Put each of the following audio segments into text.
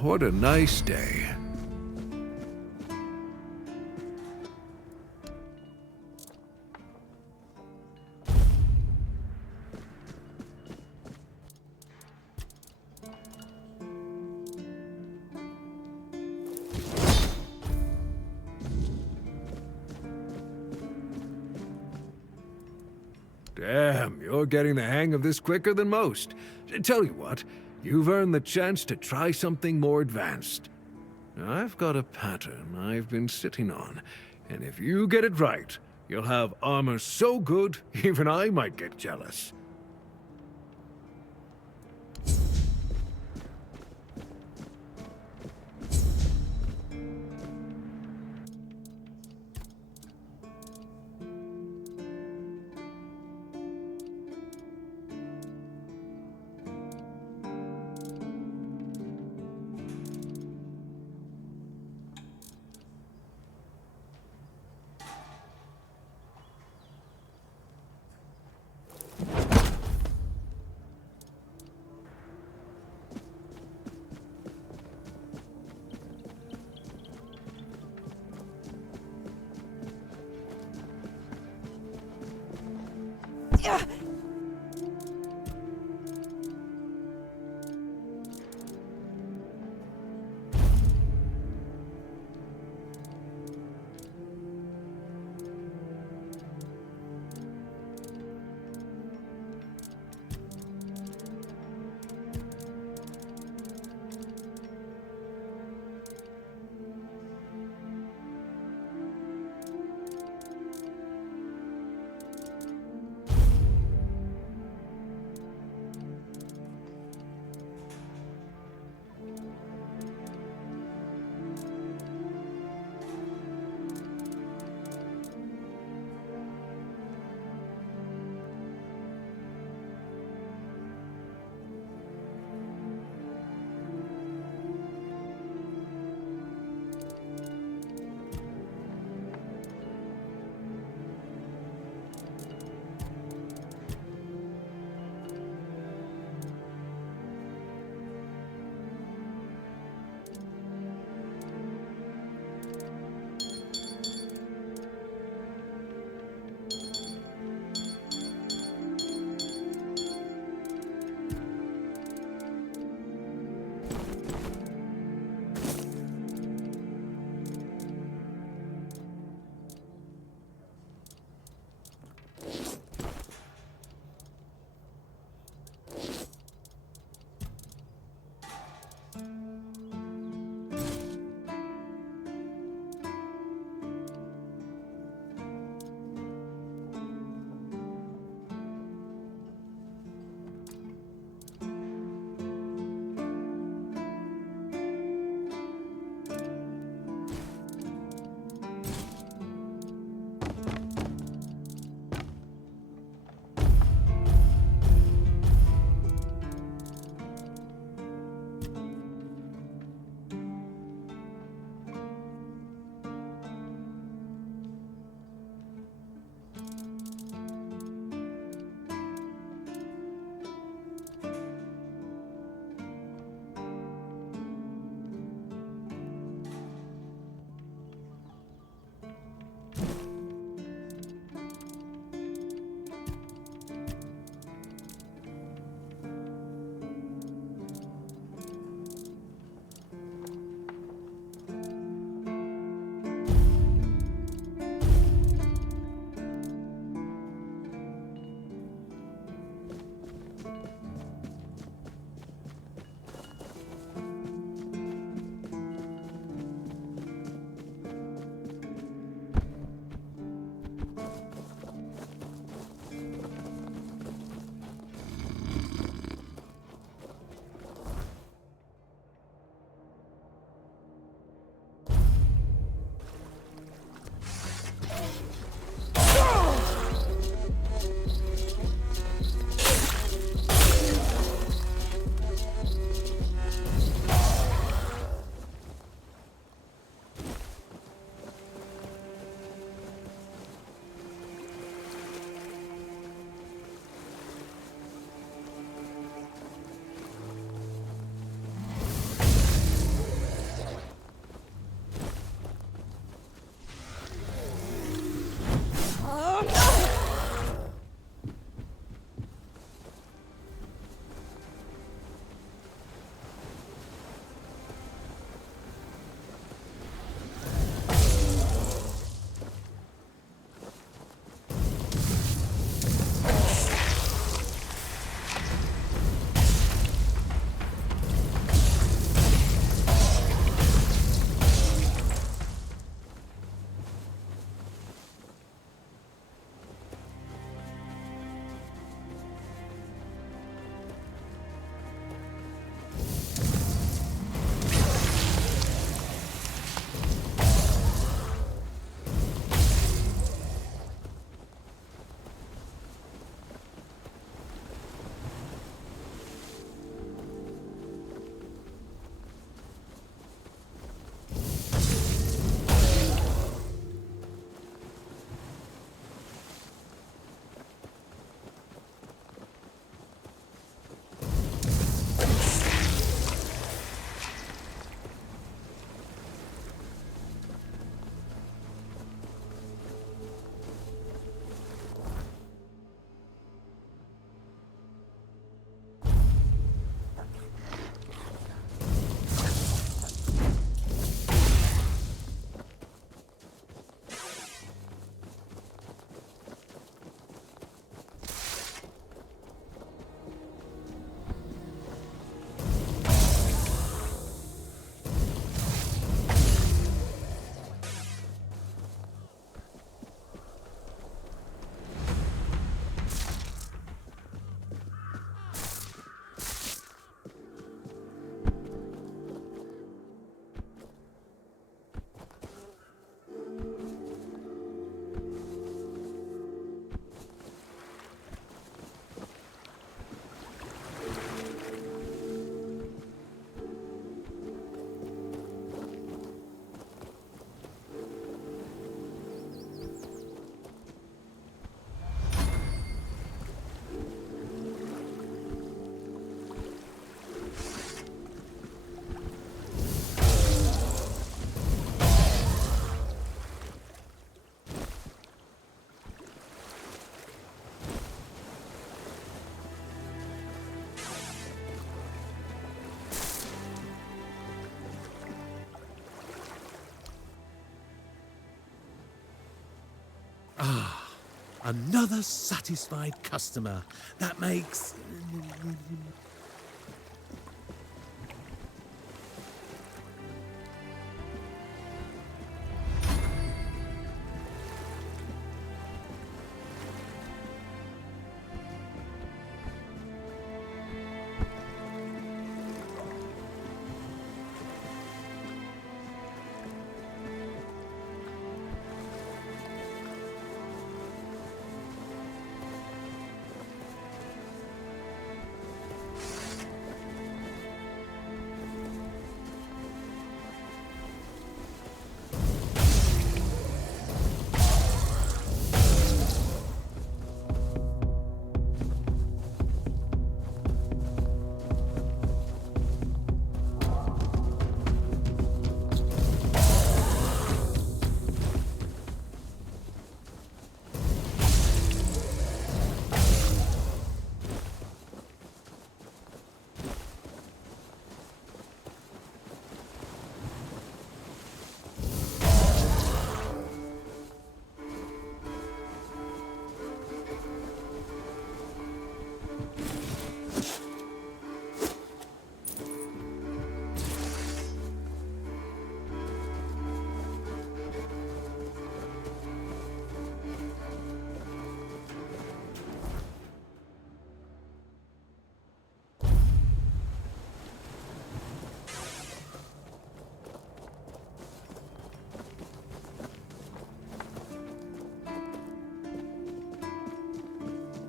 What a nice day. Damn, you're getting the hang of this quicker than most. Tell you what, you've earned the chance to try something more advanced. I've got a pattern I've been sitting on, and if you get it right, you'll have armor so good, even I might get jealous. Another satisfied customer. That makes...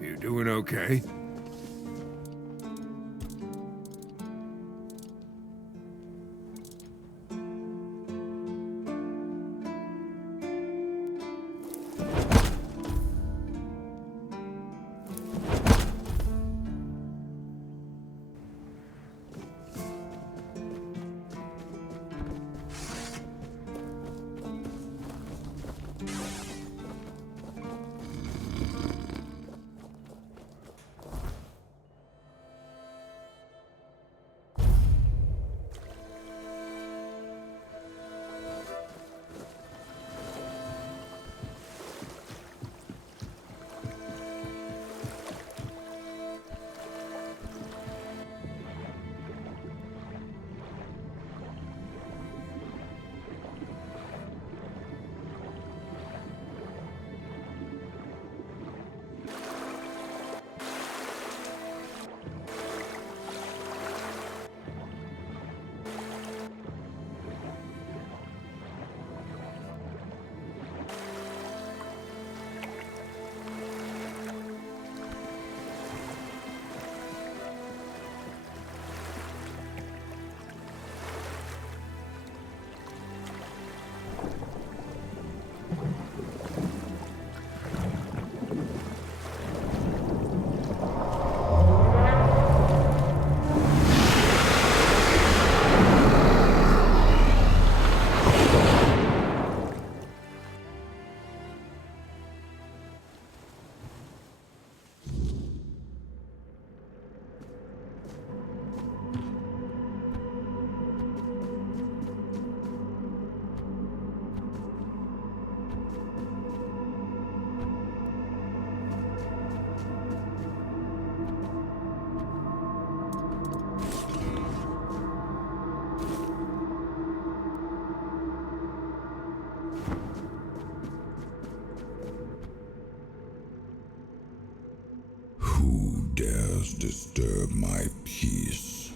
You doing okay? Disturb my peace.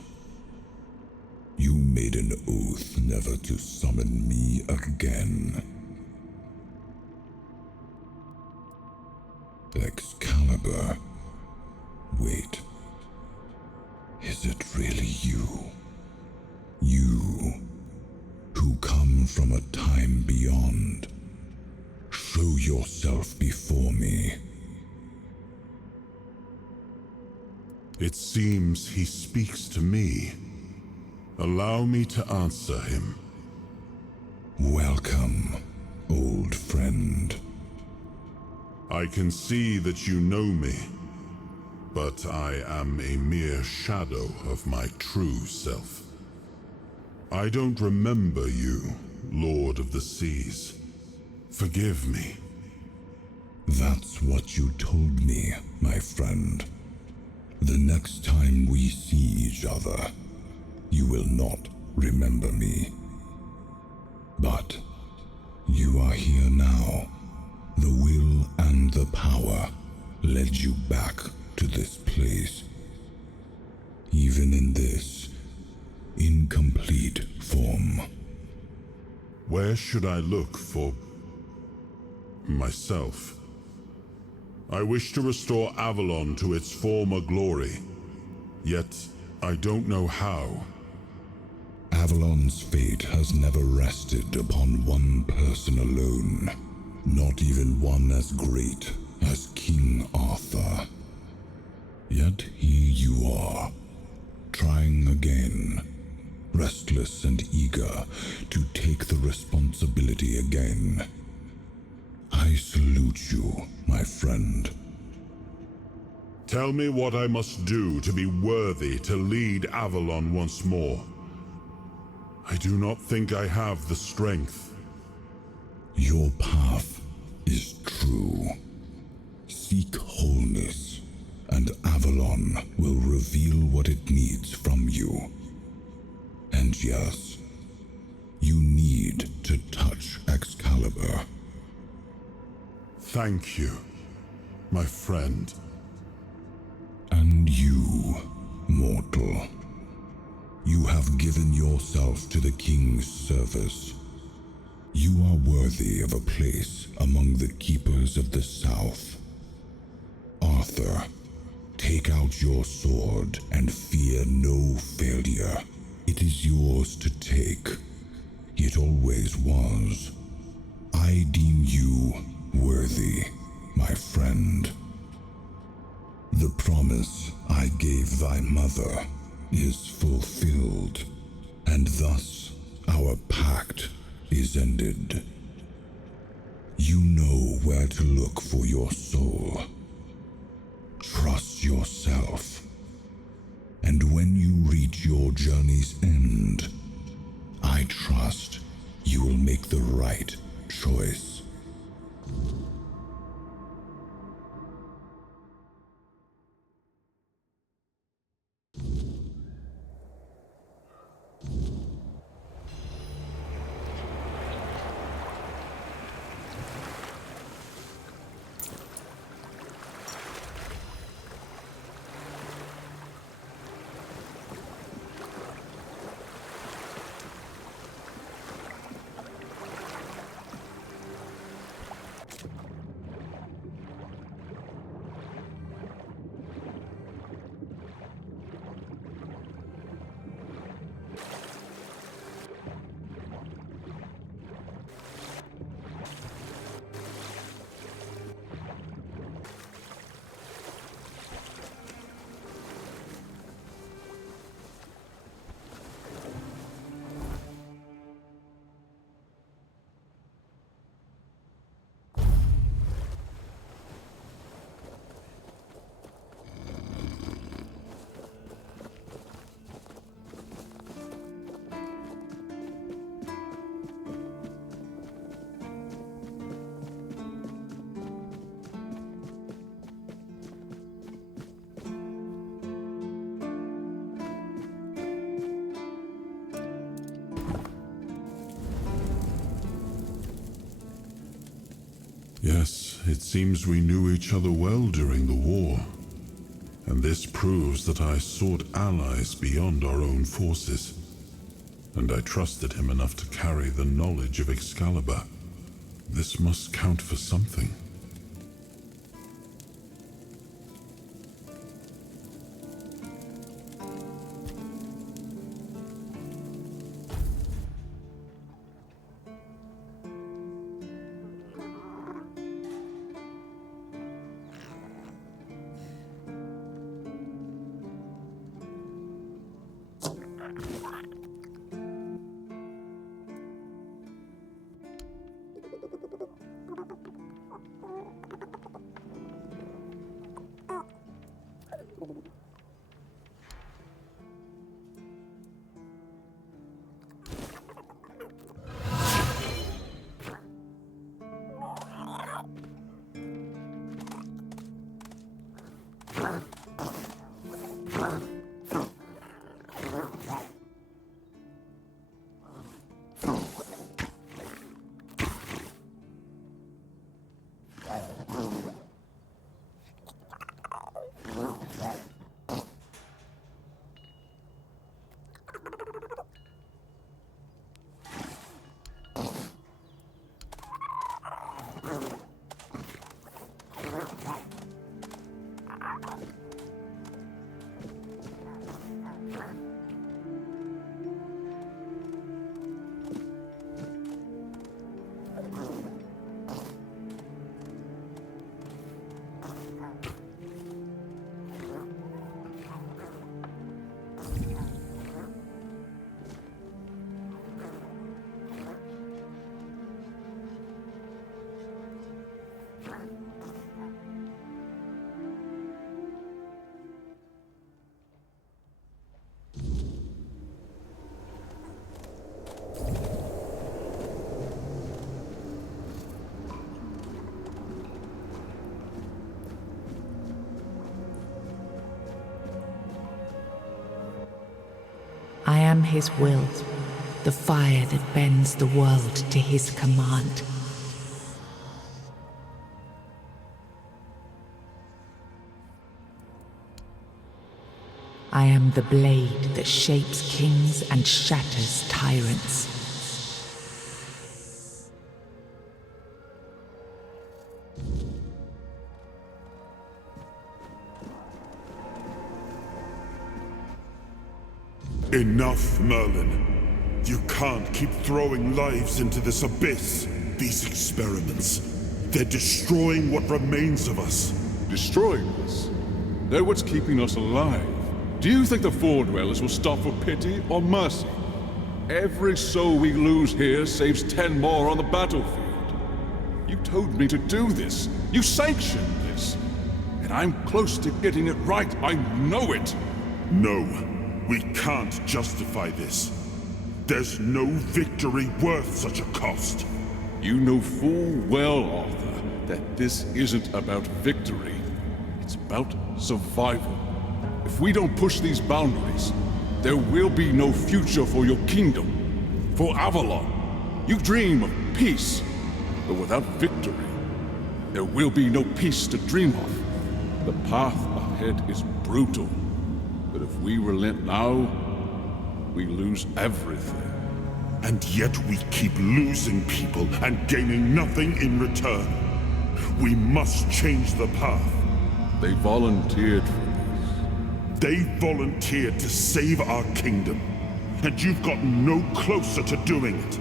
You made an oath never to summon me again. Excalibur. Wait. Is it really you? You, who come from a time beyond. Show yourself before me. It seems he speaks to me. Allow me to answer him. Welcome, old friend. I can see that you know me, but I am a mere shadow of my true self. I don't remember you, Lord of the Seas. Forgive me. That's what you told me, my friend. The next time we see each other, you will not remember me. But you are here now. The will and the power led you back to this place. Even in this incomplete form. Where should I look for myself? I wish to restore Avalon to its former glory, yet I don't know how. Avalon's fate has never rested upon one person alone, not even one as great as King Arthur. Yet here you are, trying again, restless and eager to take the responsibility again. I salute you, my friend. Tell me what I must do to be worthy to lead Avalon once more. I do not think I have the strength. Your path is true. Seek wholeness, and Avalon will reveal what it needs from you. And yes, you need to touch Excalibur. Thank you, my friend. And you, mortal. You have given yourself to the king's service. You are worthy of a place among the keepers of the South. Arthur, take out your sword and fear no failure. It is yours to take. It always was. I deem you worthy, my friend. The promise I gave thy mother is fulfilled, and thus our pact is ended. You know where to look for your soul. Trust yourself. And when you reach your journey's end, I trust you will make the right choice. Yes, it seems we knew each other well during the war. And this proves that I sought allies beyond our own forces. And I trusted him enough to carry the knowledge of Excalibur. This must count for something. I am his will, the fire that bends the world to his command. I am the blade that shapes kings and shatters tyrants. Enough, Merlin. You can't keep throwing lives into this abyss. These experiments, they're destroying what remains of us. Destroying us? They're what's keeping us alive. Do you think the Four Dwellers will stop for pity or mercy? Every soul we lose here saves 10 more on the battlefield. You told me to do this. You sanctioned this. And I'm close to getting it right. I know it. No, we can't justify this. There's no victory worth such a cost. You know full well, Arthur, that this isn't about victory. It's about survival. If we don't push these boundaries, there will be no future for your kingdom, for Avalon. You dream of peace, but without victory, there will be no peace to dream of. The path ahead is brutal, but if we relent now, we lose everything. And yet we keep losing people and gaining nothing in return. We must change the path. They volunteered for this. They volunteered to save our kingdom, and you've got no closer to doing it.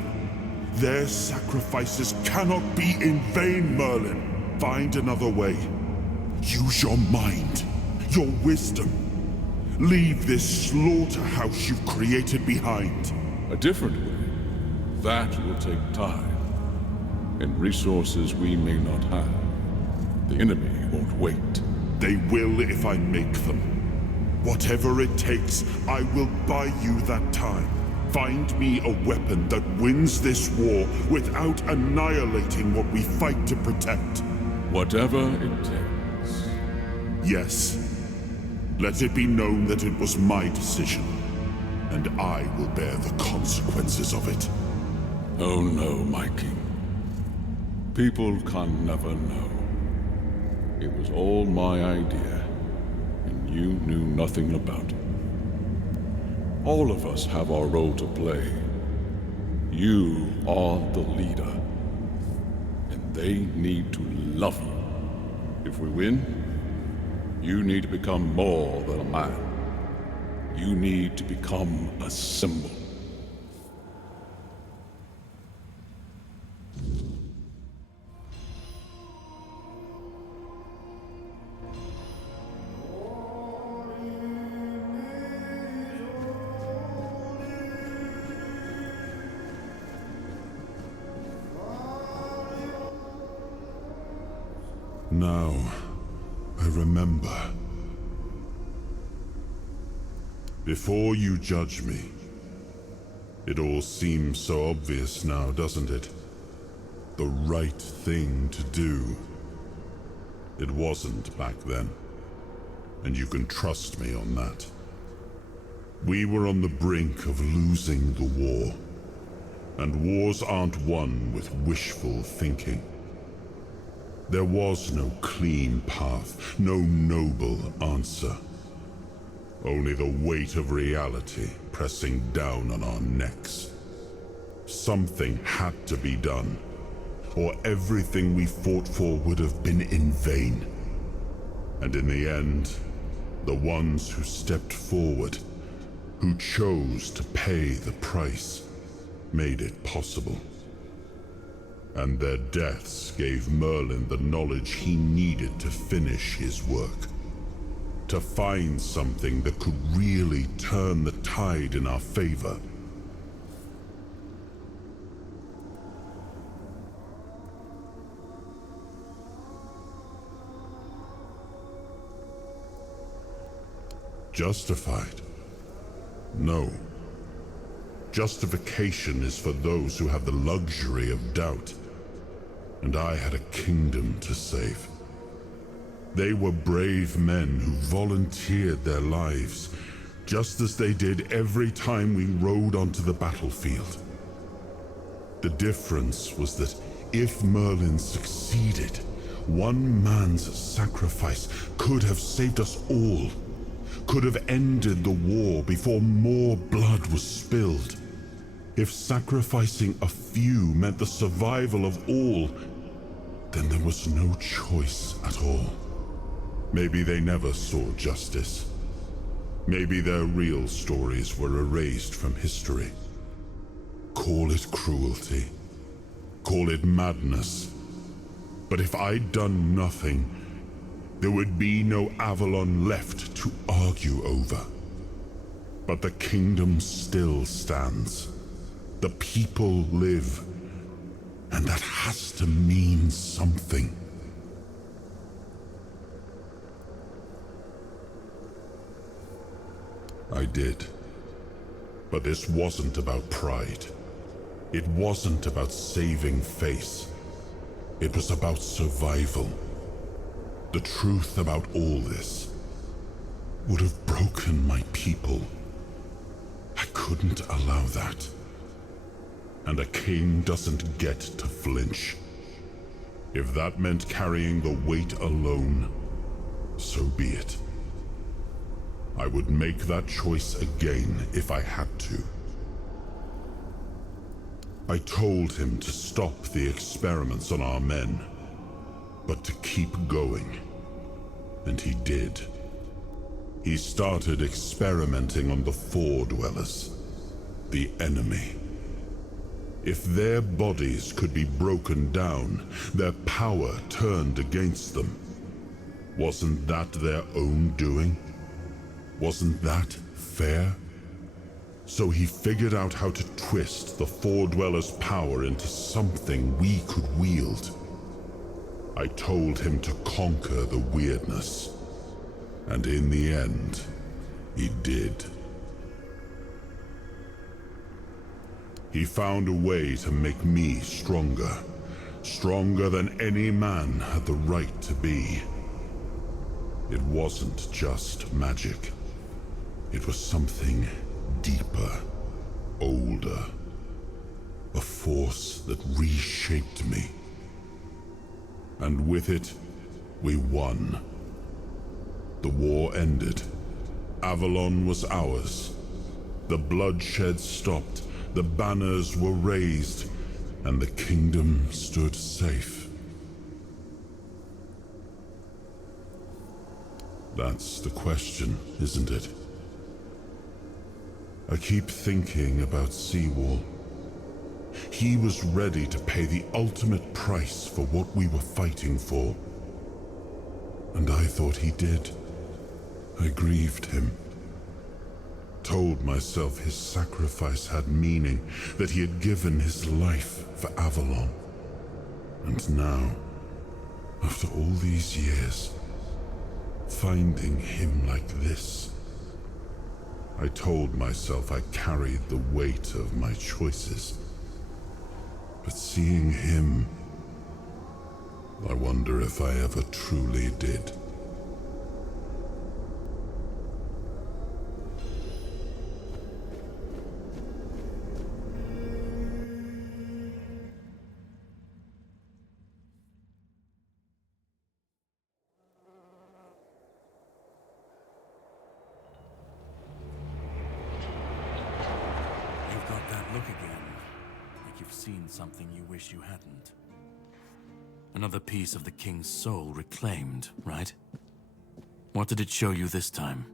Their sacrifices cannot be in vain, Merlin. Find another way. Use your mind, your wisdom. Leave this slaughterhouse you've created behind. A different way. That will take time, and resources we may not have. The enemy won't wait. They will if I make them. Whatever it takes, I will buy you that time. Find me a weapon that wins this war without annihilating what we fight to protect. Whatever it takes. Yes. Let it be known that it was my decision, and I will bear the consequences of it. Oh no, my king. People can never know. It was all my idea, and you knew nothing about it. All of us have our role to play. You are the leader, and they need to love you. If we win, you need to become more than a man. You need to become a symbol. Now, I remember. Before you judge me, it all seems so obvious now, doesn't it? The right thing to do. It wasn't back then, and you can trust me on that. We were on the brink of losing the war, and wars aren't won with wishful thinking. There was no clean path, no noble answer. Only the weight of reality pressing down on our necks. Something had to be done, or everything we fought for would have been in vain. And in the end, the ones who stepped forward, who chose to pay the price, made it possible. and their deaths gave Merlin the knowledge he needed to finish his work. To find something that could really turn the tide in our favor. Justified? No. Justification is for those who have the luxury of doubt. And I had a kingdom to save. They were brave men who volunteered their lives, just as they did every time we rode onto the battlefield. The difference was that if Merlin succeeded, one man's sacrifice could have saved us all. Could have ended the war before more blood was spilled. If sacrificing a few meant the survival of all, then there was no choice at all. Maybe they never saw justice. Maybe their real stories were erased from history. Call it cruelty. Call it madness. But if I'd done nothing, there would be no Avalon left to argue over. But the kingdom still stands. The people live. And that has to mean something. I did. But this wasn't about pride. It wasn't about saving face. It was about survival. The truth about all this would have broken my people. I couldn't allow that. And a king doesn't get to flinch. If that meant carrying the weight alone, so be it. I would make that choice again if I had to. I told him to stop the experiments on our men, but to keep going. And he did. He started experimenting on the Four Dwellers, the enemy. If their bodies could be broken down, their power turned against them, wasn't that their own doing? Wasn't that fair? So he figured out how to twist the Four Dwellers' power into something we could wield. I told him to conquer the weirdness. And in the end, he did. He found a way to make me stronger. Stronger than any man had the right to be. It wasn't just magic. It was something deeper, older. A force that reshaped me. And with it, we won. The war ended. Avalon was ours. The bloodshed stopped. The banners were raised. And the kingdom stood safe. That's the question, isn't it? I keep thinking about Seawall. He was ready to pay the ultimate price for what we were fighting for. And I thought he did. I grieved him. Told myself his sacrifice had meaning, that he had given his life for Avalon. And now, after all these years, finding him like this, I told myself I carried the weight of my choices. But seeing him, I wonder if I ever truly did. You've got that look again, like you've seen something you wish you hadn't. Another piece of the king's soul reclaimed, right? What did it show you this time?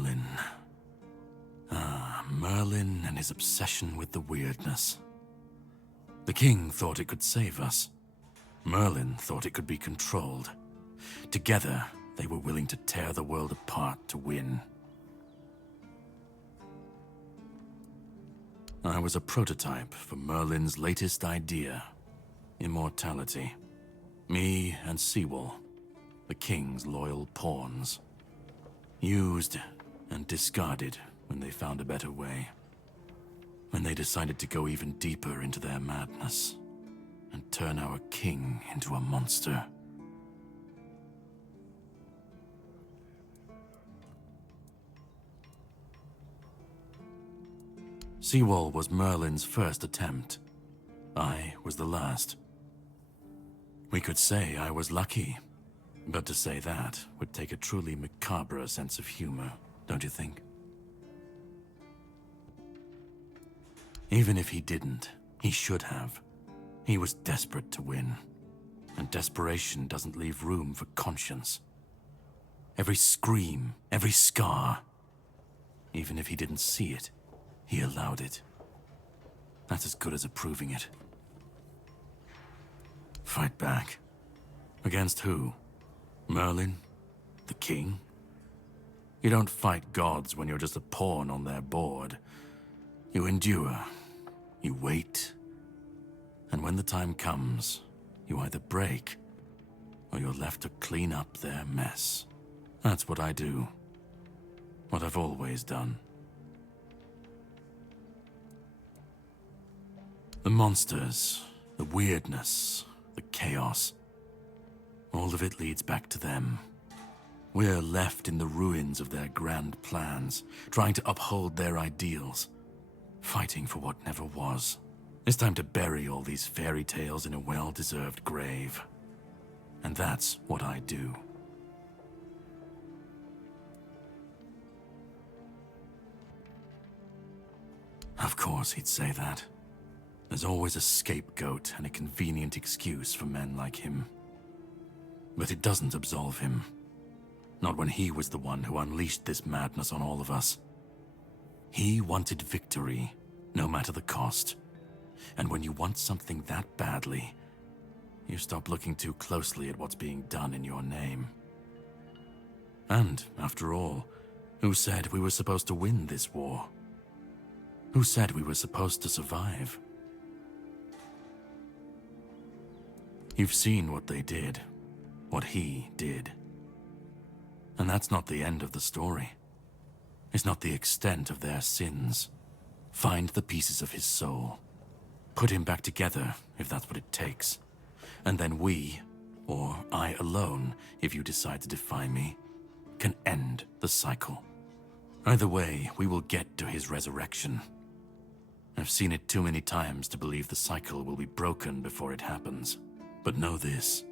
Merlin. Merlin and his obsession with the weirdness. The king thought it could save us. Merlin thought it could be controlled. Together, they were willing to tear the world apart to win. I was a prototype for Merlin's latest idea, immortality. Me and Sewell, the king's loyal pawns. Used and discarded when they found a better way. When they decided to go even deeper into their madness and turn our king into a monster. Sewell was Merlin's first attempt. I was the last. We could say I was lucky, but to say that would take a truly macabre sense of humor, don't you think? Even if he didn't, he should have. He was desperate to win, and desperation doesn't leave room for conscience. Every scream, every scar, even if he didn't see it, he allowed it. That's as good as approving it. Fight back. Against who? Merlin? The king? You don't fight gods when you're just a pawn on their board. You endure. You wait. And when the time comes, you either break, or you're left to clean up their mess. That's what I do. What I've always done. The monsters, the weirdness, the chaos. All of it leads back to them. We're left in the ruins of their grand plans, trying to uphold their ideals, fighting for what never was. It's time to bury all these fairy tales in a well-deserved grave. And that's what I do. Of course he'd say that. There's always a scapegoat and a convenient excuse for men like him. But it doesn't absolve him. Not when he was the one who unleashed this madness on all of us. He wanted victory, no matter the cost. And when you want something that badly, you stop looking too closely at what's being done in your name. And, after all, who said we were supposed to win this war? Who said we were supposed to survive? You've seen what they did, what he did. And that's not the end of the story. It's not the extent of their sins. Find the pieces of his soul. Put him back together, if that's what it takes. And then we, or I alone, if you decide to defy me, can end the cycle. Either way, we will get to his resurrection. I've seen it too many times to believe the cycle will be broken before it happens. But know this,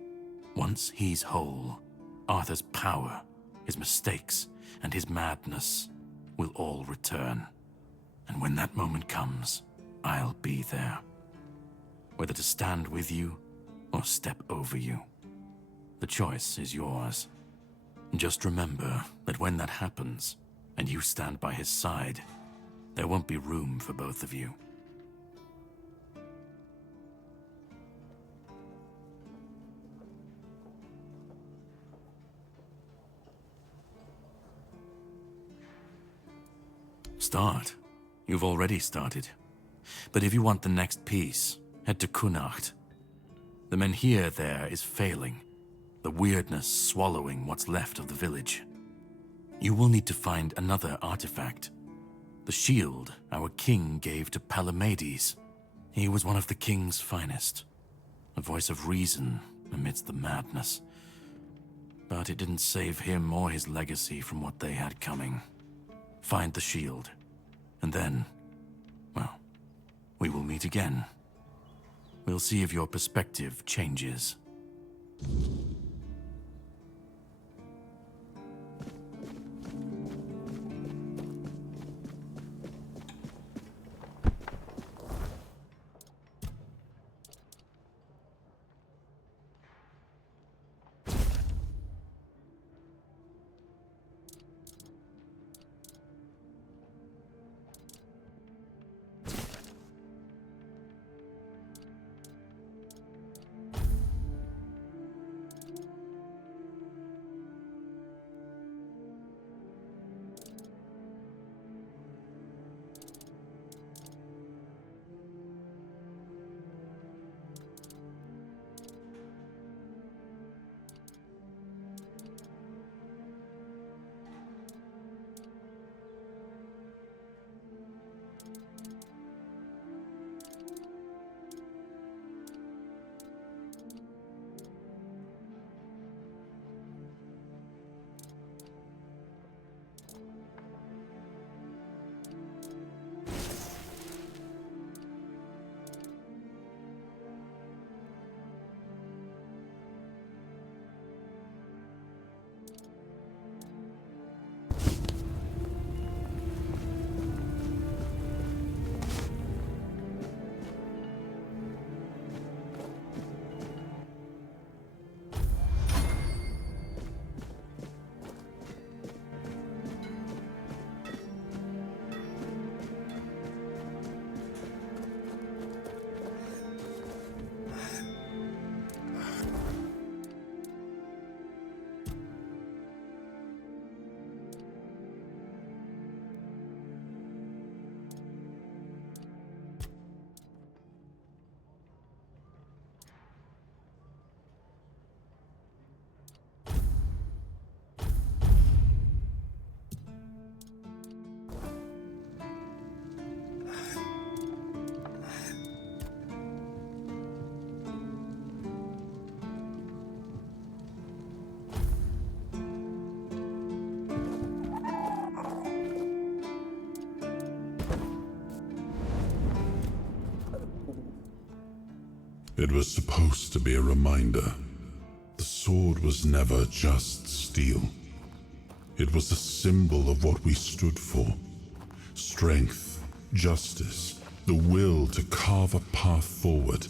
once he's whole, Arthur's power, his mistakes, and his madness will all return. And when that moment comes, I'll be there. Whether to stand with you or step over you. The choice is yours. Just remember that when that happens, and you stand by his side, there won't be room for both of you. Start. You've already started. But if you want the next piece, head to Kunacht. The menhir there is failing, the weirdness swallowing what's left of the village. You will need to find another artifact. The shield our king gave to Palamedes. He was one of the king's finest, a voice of reason amidst the madness. But it didn't save him or his legacy from what they had coming. Find the shield, and then, well, we will meet again. We'll see if your perspective changes. It was supposed to be a reminder. The sword was never just steel. It was a symbol of what we stood for. Strength, justice, the will to carve a path forward.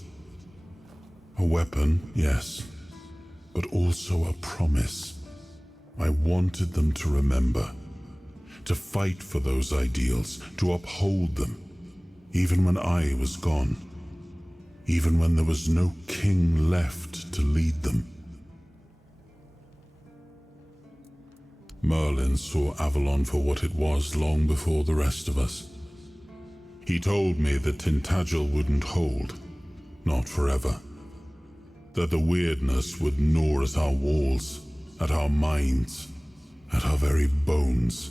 A weapon, yes, but also a promise. I wanted them to remember, to fight for those ideals, to uphold them, even when I was gone, even when there was no king left to lead them. Merlin saw Avalon for what it was long before the rest of us. He told me that Tintagel wouldn't hold, not forever. That the weirdness would gnaw at our walls, at our minds, at our very bones,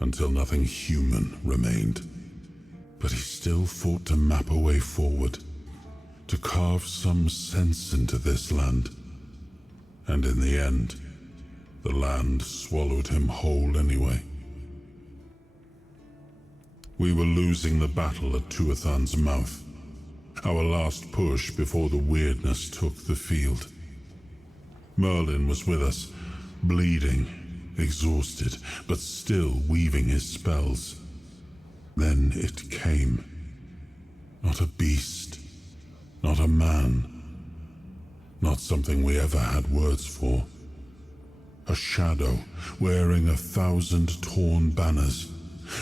until nothing human remained. But he still fought to map a way forward, to carve some sense into this land. And in the end, the land swallowed him whole anyway. We were losing the battle at Tuathan's mouth, our last push before the weirdness took the field. Merlin was with us, bleeding, exhausted, but still weaving his spells. Then it came. Not a beast, not a man, not something we ever had words for. A shadow, wearing 1,000 torn banners,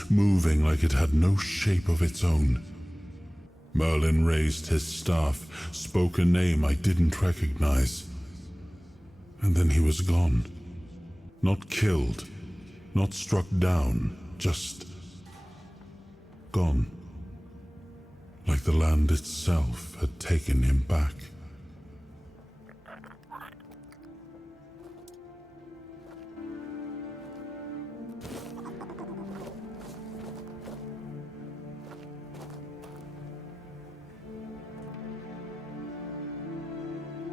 moving like it had no shape of its own. Merlin raised his staff, spoke a name I didn't recognize. And then he was gone. Not killed, not struck down, just gone. Like the land itself had taken him back.